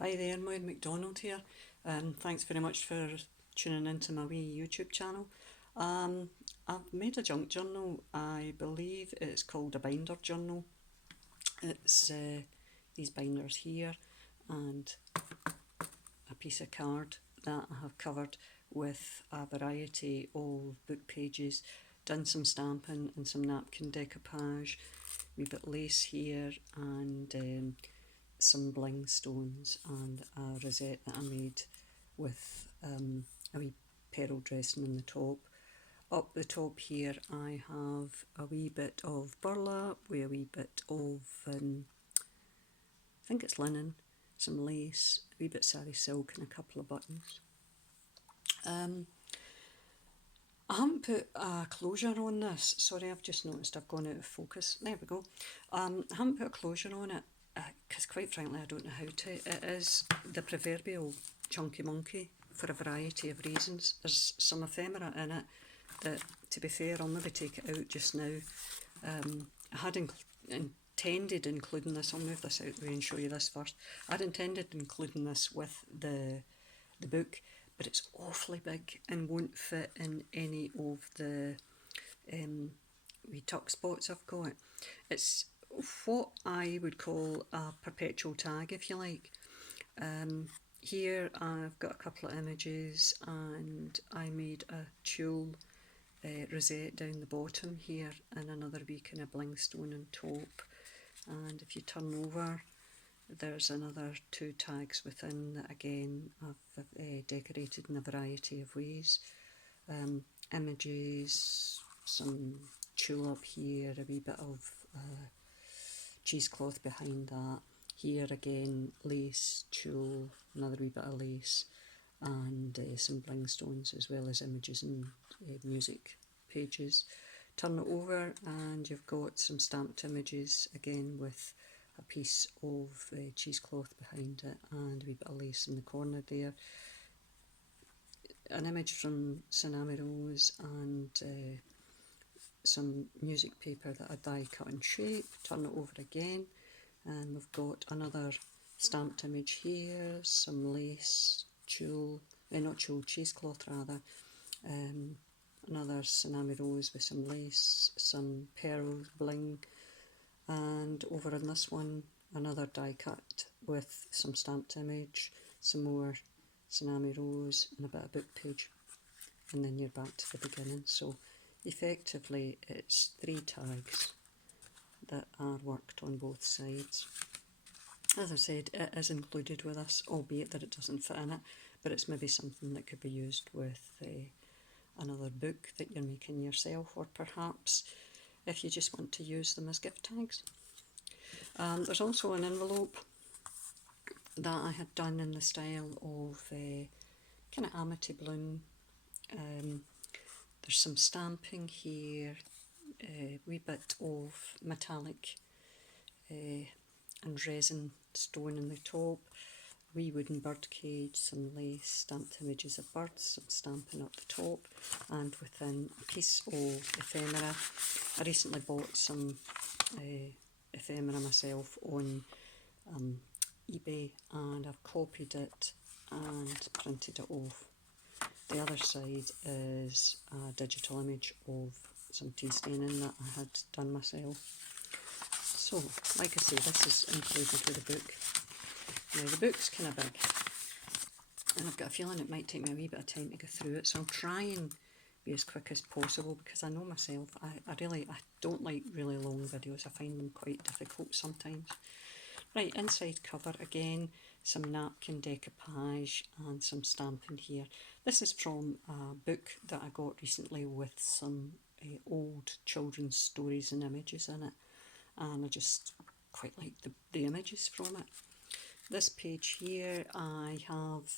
Hi there, Moyne McDonald here, and thanks very much for tuning into my wee YouTube channel. I've made a junk journal. I believe it's called a binder journal. It's these binders here and a piece of card that I have covered with a variety of book pages, done some stamping and some napkin decoupage, wee bit lace here and some bling stones and a rosette that I made with a wee pearl dressing on the top. Up the top here I have a wee bit of burlap with a wee bit of, I think it's linen, some lace, a wee bit sari silk and a couple of buttons. I haven't put a closure on this. Sorry, I've just noticed I've gone out of focus. There we go. I haven't put a closure on it because quite frankly I don't know how to. It is the proverbial chunky monkey for a variety of reasons. There's some ephemera in it that, to be fair, I'll maybe take it out just now. I had intended including this. I'll move this out of the way and show you this first. I'd intended including this with the book, but it's awfully big and won't fit in any of the wee tuck spots I've got. It's what I would call a perpetual tag, if you like. Here I've got a couple of images and I made a tulle rosette down the bottom here and another wee kind of bling stone on top. And if you turn over, there's another two tags within that again I've decorated in a variety of ways. Images, some tulle up here, a wee bit of cheesecloth behind that. Here again, lace, tulle, another wee bit of lace, and some bling stones as well as images and music pages. Turn it over and you've got some stamped images again with a piece of cheesecloth behind it and a wee bit of lace in the corner there. An image from Tsunami Rose and some music paper that I die cut in shape. Turn it over again and we've got another stamped image here, some lace, tulle, not tulle, cheesecloth rather, another Tsunami Rose with some lace, some pearls, bling, and over on this one another die cut with some stamped image, some more Tsunami Rose and a bit of book page, and then you're back to the beginning. So effectively it's 3 tags that are worked on both sides. As I said, it is included with this, albeit that it doesn't fit in it, but it's maybe something that could be used with another book that you're making yourself, or perhaps if you just want to use them as gift tags. There's also an envelope that I had done in the style of kind of amity bloom. There's some stamping here, a wee bit of metallic and resin stone in the top, wee wooden bird cage, some lace, stamped images of birds, some stamping up the top, and within a piece of ephemera. I recently bought some ephemera myself on eBay and I've copied it and printed it off. The other side is a digital image of some tea staining that I had done myself. So, like I say, this is included with the book. Now the book's kind of big and I've got a feeling it might take me a wee bit of time to go through it, so I'll try and be as quick as possible because I know myself, I don't like really long videos. I find them quite difficult sometimes. Right, inside cover again, some napkin decoupage and some stamping here. This is from a book that I got recently with some old children's stories and images in it, and I just quite like the images from it. This page here I have,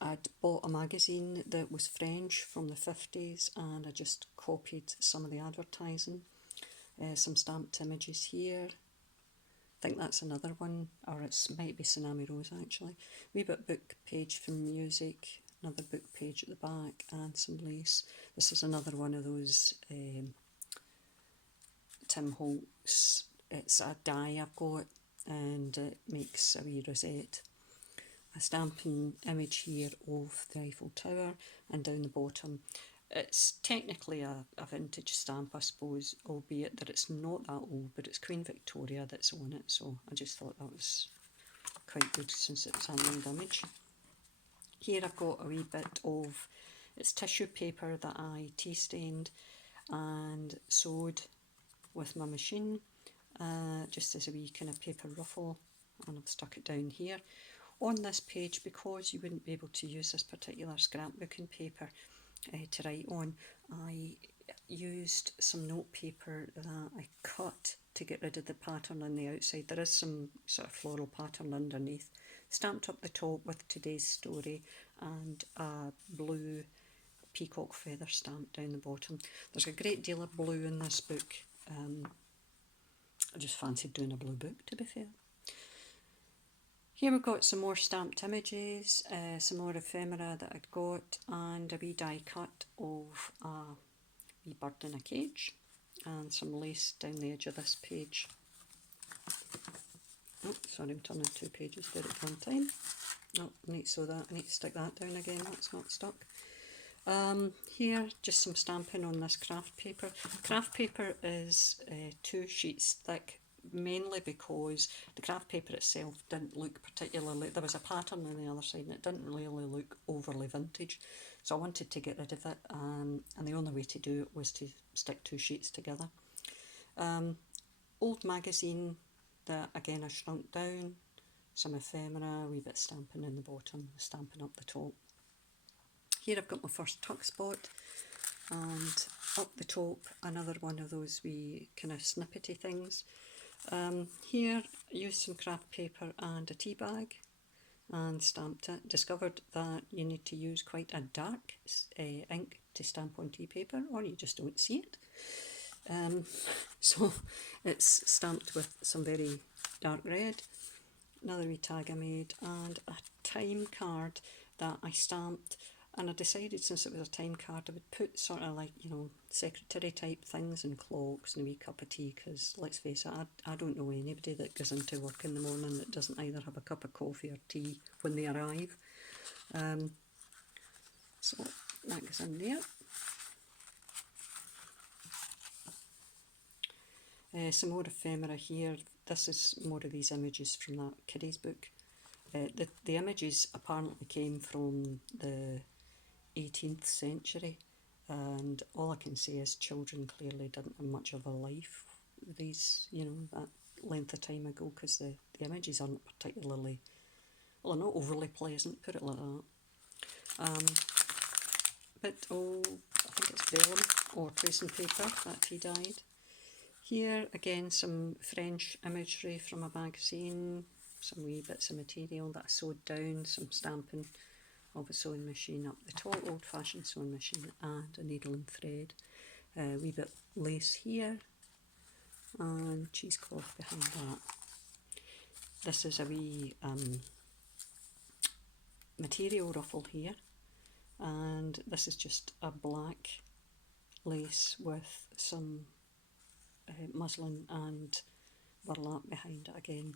I'd bought a magazine that was French from the 50s and I just copied some of the advertising. Some stamped images here. I think that's another one, or it might be Tsunami Rose actually. Wee bit book page from music, another book page at the back and some lace. This is another one of those Tim Holtz, it's a die I've got and it makes a wee rosette. A stamping image here of the Eiffel Tower, and down the bottom it's technically a vintage stamp, I suppose, albeit that it's not that old, but it's Queen Victoria that's on it, so I just thought that was quite good since it's an old image. Here I've got a wee bit of, it's tissue paper that I tea stained and sewed with my machine, just as a wee kind of paper ruffle, and I've stuck it down here. On this page, because you wouldn't be able to use this particular scrapbooking paper to write on, I used some note paper that I cut to get rid of the pattern on the outside. There is some sort of floral pattern underneath. Stamped up the top with today's story and a blue peacock feather stamp down the bottom. There's a great deal of blue in this book. I just fancied doing a blue book, to be fair. Here we've got some more stamped images, some more ephemera that I'd got, and a wee die cut of a wee bird in a cage, and some lace down the edge of this page. Oh, sorry, I'm turning 2 pages there at one time. Oh, I need to sew that, I need to stick that down again, that's not stuck. Here, just some stamping on this craft paper. Craft paper is 2 sheets thick, mainly because the craft paper itself didn't look particularly, there was a pattern on the other side and it didn't really look overly vintage, so I wanted to get rid of it, and the only way to do it was to stick 2 sheets together. Old magazine that again I shrunk down, some ephemera, a wee bit of stamping in the bottom, stamping up the top. Here I've got my first tuck spot, and up the top another one of those wee kind of snippety things. Here I used some craft paper and a tea bag and stamped it. Discovered that you need to use quite a dark ink to stamp on tea paper, or you just don't see it. So it's stamped with some very dark red. Another wee tag I made, and a time card that I stamped, and I decided since it was a time card I would put sort of like, you know, secretary type things and clocks and a wee cup of tea, because let's face it, I don't know anybody that goes into work in the morning that doesn't either have a cup of coffee or tea when they arrive. So that goes in there. Some more ephemera here. This is more of these images from that kiddies book. The images apparently came from the 18th century, and all I can say is children clearly didn't have much of a life these, you know, that length of time ago, because the images aren't particularly, well, they're not overly pleasant, put it like that. But I think it's vellum or tracing paper that he dyed. Here again some French imagery from a magazine, some wee bits of material that I sewed down, some stamping of a sewing machine up the top, old-fashioned sewing machine, and a needle and thread. A wee bit lace here, and cheesecloth behind that. This is a wee material ruffle here, and this is just a black lace with some muslin and burlap behind it again.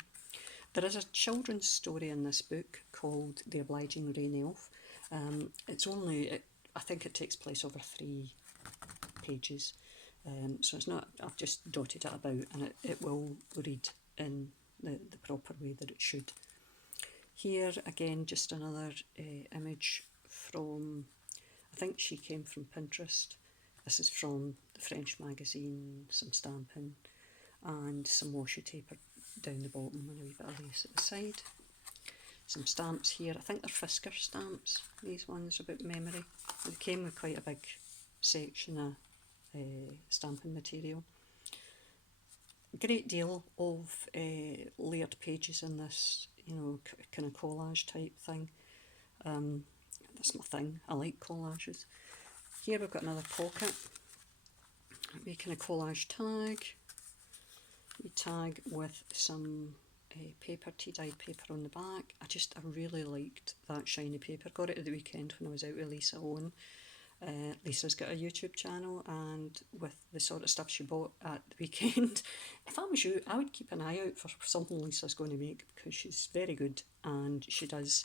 There is a children's story in this book called The Obliging Rain Elf. It's only, I think it takes place over 3 pages, so it's not, I've just dotted it about, and it will read in the proper way that it should. Here again just another image from, I think she came from Pinterest. This is from the French magazine, some stamping and some washi tape down the bottom and a wee bit of lace at the side. Some stamps here, I think they're Fisker stamps, these ones about memory. They came with quite a big section of stamping material. Great deal of layered pages in this, you know, kind of collage type thing. That's my thing, I like collages. Here we've got another pocket, a wee kind of collage tag, wee tag with some paper, tea-dyed paper on the back. I really liked that shiny paper. Got it at the weekend when I was out with Lisa Owen. Lisa's got a YouTube channel, and with the sort of stuff she bought at the weekend, if I was you, I would keep an eye out for something Lisa's going to make, because she's very good and she does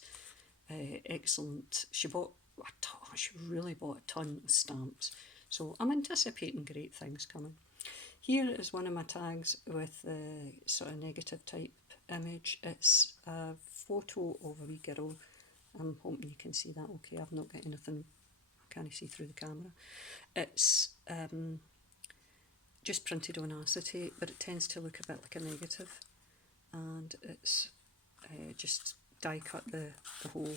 excellent. She really bought a ton of stamps, so I'm anticipating great things coming. Here is one of my tags with the sort of negative type image. It's a photo of a wee girl. I'm hoping you can see that okay. I've not got anything, I can't see through the camera. It's just printed on acetate, but it tends to look a bit like a negative, and it's just die cut the whole.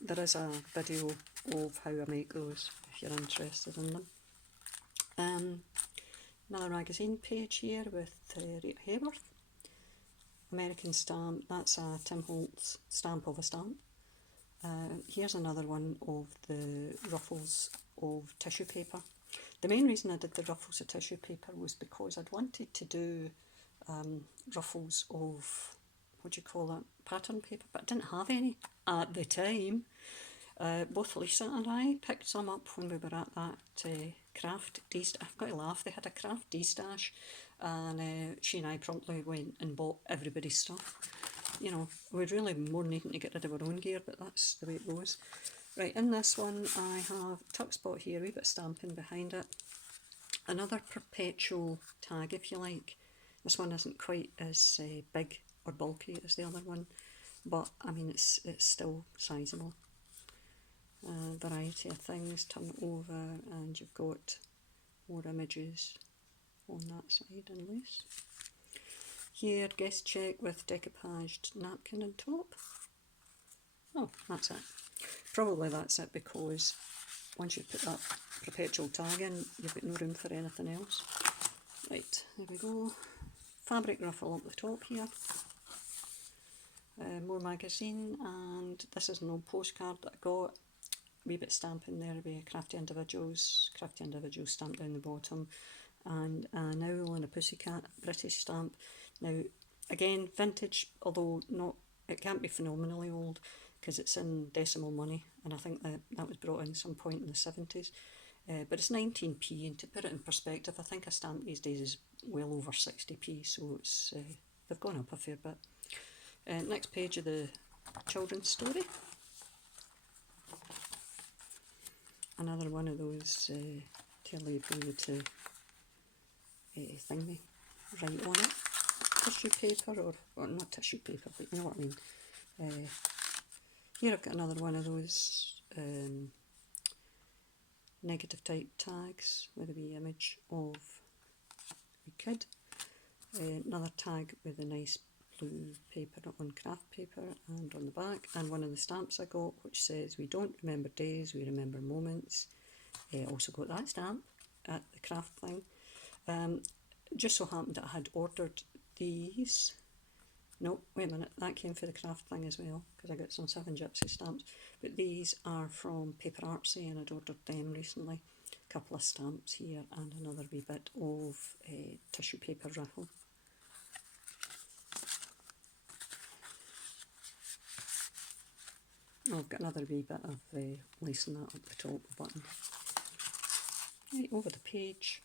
There is a video of how I make those if you're interested in them. Another magazine page here with Rita Hayworth. American stamp, that's a Tim Holtz stamp of a stamp. Here's another one of the ruffles of tissue paper. The main reason I did the ruffles of tissue paper was because I'd wanted to do ruffles of, what do you call that, pattern paper, but I didn't have any at the time. Both Lisa and I picked some up when we were at that craft D-stash. I've got to laugh, they had a craft D-stash, and she and I promptly went and bought everybody's stuff. You know, we're really more needing to get rid of our own gear, but that's the way it goes. Right, in this one I have a tuck spot here, a wee bit of stamping behind it. Another perpetual tag, if you like. This one isn't quite as big or bulky as the other one, but I mean it's still sizable. Variety of things, turn over and you've got more images on that side and loose. Here, guest check with decoupaged napkin and top. Oh, that's it. Probably that's it, because once you put that perpetual tag in, you've got no room for anything else. Right, there we go. Fabric ruffle up the top here. More magazine, and this is an old postcard that I got. Wee bit stamping there with crafty individuals stamped down the bottom, and an owl and a pussycat, British stamp. Now again, vintage, although not, it can't be phenomenally old because it's in decimal money, and I think that was brought in some point in the 70s, but it's 19p, and to put it in perspective, I think a stamp these days is well over 60p, so it's they've gone up a fair bit. Next page of the children's story. Another one of those tell you be able to thingy, write on it. Tissue paper, or not tissue paper, but you know what I mean. Here I've got another one of those negative type tags with a wee image of a kid. Another tag with a nice blue paper on craft paper and on the back, and one of the stamps I got which says we don't remember days, we remember moments. Also got that stamp at the craft thing. Just so happened that I had ordered these. No, wait a minute, that came for the craft thing as well, because I got some 7 Gypsy stamps, but these are from Paper Artsy and I'd ordered them recently. A couple of stamps here and another wee bit of tissue paper ruffle. Oh, I've got another wee bit of lacing that up the top button. Right, over the page.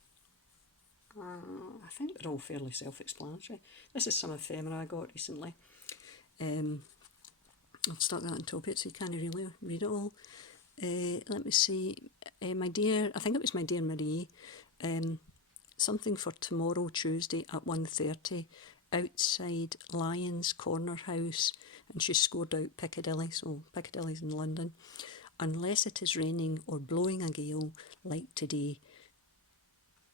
I think they're all fairly self-explanatory. This is some ephemera I got recently. I've stuck that on top of it so you can't really read it all. Let me see. My dear, I think it was my dear Marie. Something for tomorrow, Tuesday at 1:30, outside Lyons Corner House, and she scored out Piccadilly, so Piccadilly's in London. Unless it is raining or blowing a gale like today.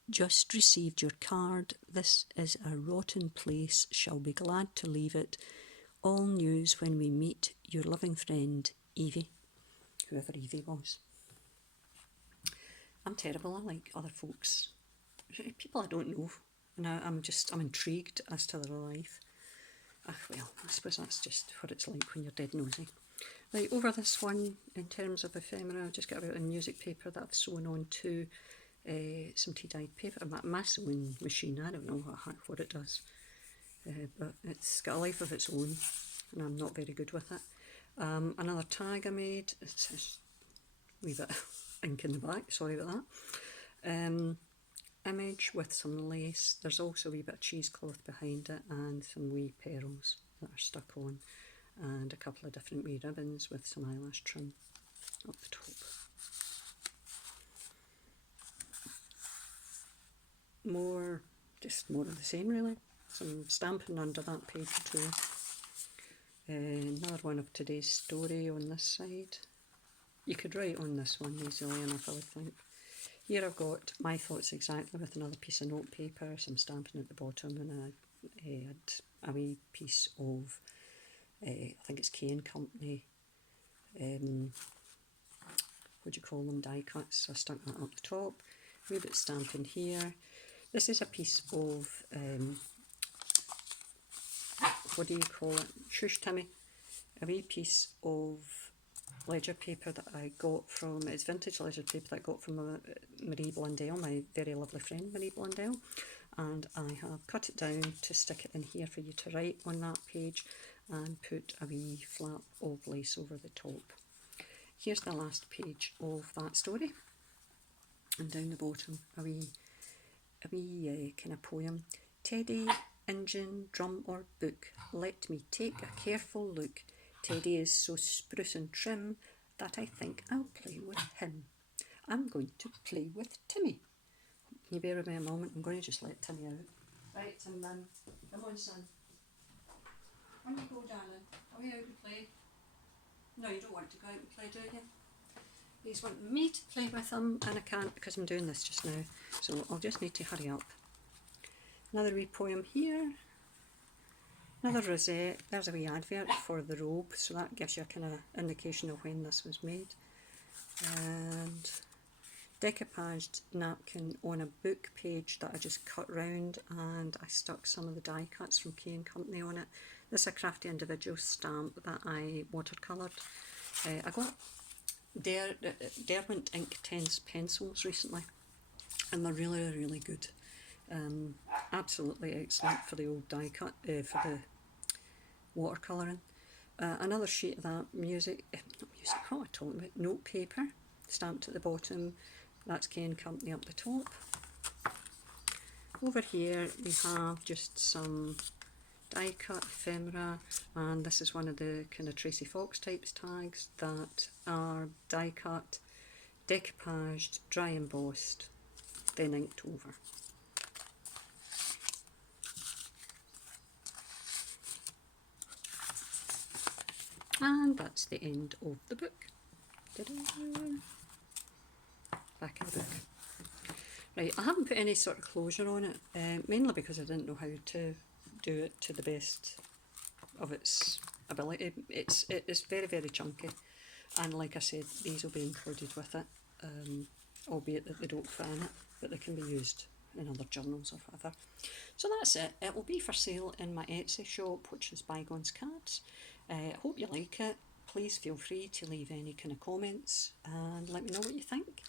Just received your card. This is a rotten place. Shall be glad to leave it. All news when we meet. Your loving friend, Evie. Whoever Evie was. I'm terrible. I like other folks. People I don't know. And I'm intrigued as to their life. Well, I suppose that's just what it's like when you're dead nosy. Right, over this one, in terms of ephemera, I've just got a music paper that I've sewn on to some tea-dyed paper. My sewing machine, I don't know what it does, but it's got a life of its own and I'm not very good with it. Another tag I made, it's a wee bit ink in the back, sorry about that. Image with some lace. There's also a wee bit of cheesecloth behind it and some wee pearls that are stuck on, and a couple of different wee ribbons with some eyelash trim up the top. Just more of the same really. Some stamping under that page too. Another one of today's story on this side. You could write on this one easily enough, I would think. Here I've got my thoughts exactly with another piece of note paper, some stamping at the bottom, and I had a wee piece of, I think it's K & Company, what do you call them, die cuts. So I stuck that up the top. A wee bit of stamping here. This is a piece of, what do you call it? Shush Timmy. A wee piece of ledger paper that I got from, it's vintage ledger paper that I got from Marie Blundell, my very lovely friend Marie Blundell, and I have cut it down to stick it in here for you to write on that page and put a wee flap of lace over the top. Here's the last page of that story, and down the bottom a wee kind of poem. Teddy, engine, drum or book, let me take a careful look. Teddy is so spruce and trim that I think I'll play with him. I'm going to play with Timmy. Can you bear with me a moment? I'm going to just let Timmy out. Right, Tim, then. Come on, son. On you go, darling. Are we out to play? No, you don't want to go out and play, do you? He's wanting me to play with him, and I can't because I'm doing this just now. So I'll just need to hurry up. Another wee poem here. Another rosette. There's a wee advert for the robe, so that gives you a kind of indication of when this was made. And decoupaged napkin on a book page that I just cut round, and I stuck some of the die cuts from K & Company on it. This is a Crafty Individual stamp that I watercoloured. I got Derwent Ink Tense pencils recently, and they're really, really good. Absolutely excellent for the old die cut, for the watercolouring. Another sheet of that what am I talking about? Note paper, stamped at the bottom. That's K & Company up the top. Over here we have just some die cut ephemera, and this is one of the kind of Tracy Fox types tags that are die cut, decoupaged, dry embossed, then inked over. And that's the end of the book. Back of the book. Right, I haven't put any sort of closure on it, mainly because I didn't know how to do it to the best of its ability. It is very, very chunky, and like I said, these will be included with it, albeit that they don't fit in it, but they can be used in other journals or whatever. So that's it. It will be for sale in my Etsy shop, which is Bygones Cards. I hope you like it. Please feel free to leave any kind of comments and let me know what you think.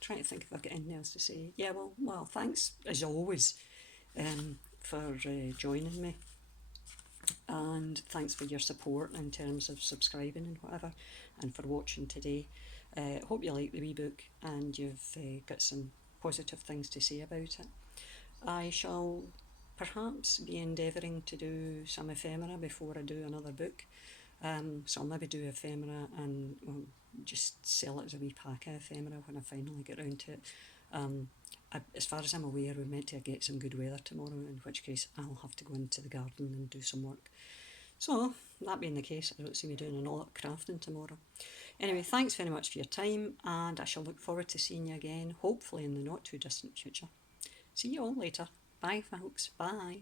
Trying to think if I've got anything else to say. Yeah, well, thanks as always for joining me, and thanks for your support in terms of subscribing and whatever, and for watching today. Hope you like the wee book and you've got some positive things to say about it. I shall perhaps be endeavouring to do some ephemera before I do another book. So I'll maybe do ephemera and just sell it as a wee pack of ephemera when I finally get round to it. As far as I'm aware, we're meant to get some good weather tomorrow, in which case I'll have to go into the garden and do some work. So, that being the case, I don't see me doing a lot of crafting tomorrow. Anyway, thanks very much for your time, and I shall look forward to seeing you again, hopefully in the not too distant future. See you all later. Bye folks, bye.